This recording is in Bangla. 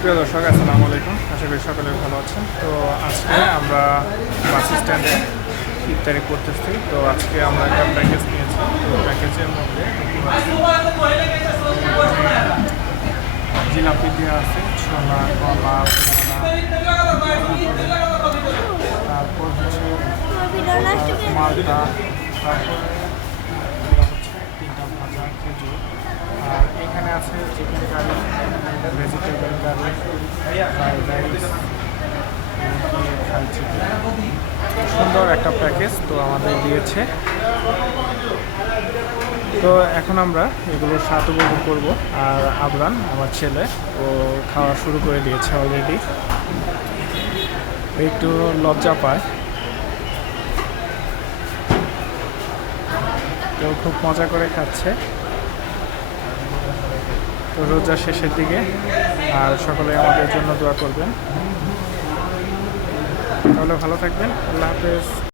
প্রিয় দর্শক, আসসালামু আলাইকুম। আশা করি সকলে ভালো আছেন। তো আজকে আমরা বাস স্ট্যান্ডে ইফতারি করতেছি। তো আজকে আমরা একটা প্যাকেজ নিয়েছি। তো প্যাকেজের মধ্যে জিলাপি দেওয়া আছে, ছোলা, কলা, তারপর হচ্ছে মালটা, তারপরে হচ্ছে 3টা ভাজা, খেজুর। আর এখানে আছে চিকেন কারি, ভেজিটেবল কারি, ফ্রাইড রাইস, ফ্রাইড চিকেন। সুন্দর একটা প্যাকেজ তো আমাদের দিয়েছে। তো এখন আমরা এগুলো স্বাদ উপভোগ করবো। আর আবরান আমার ছেলে ও খাওয়া শুরু করে দিয়েছে অলরেডি। একটু লজ্জা পায়, তো খুব মজা করে খাচ্ছে। তো রোজা শেষের দিকে, আর সকলে আমাদের জন্য দোয়া করবেন। তাহলে ভালো থাকবেন। আল্লাহ হাফেজ।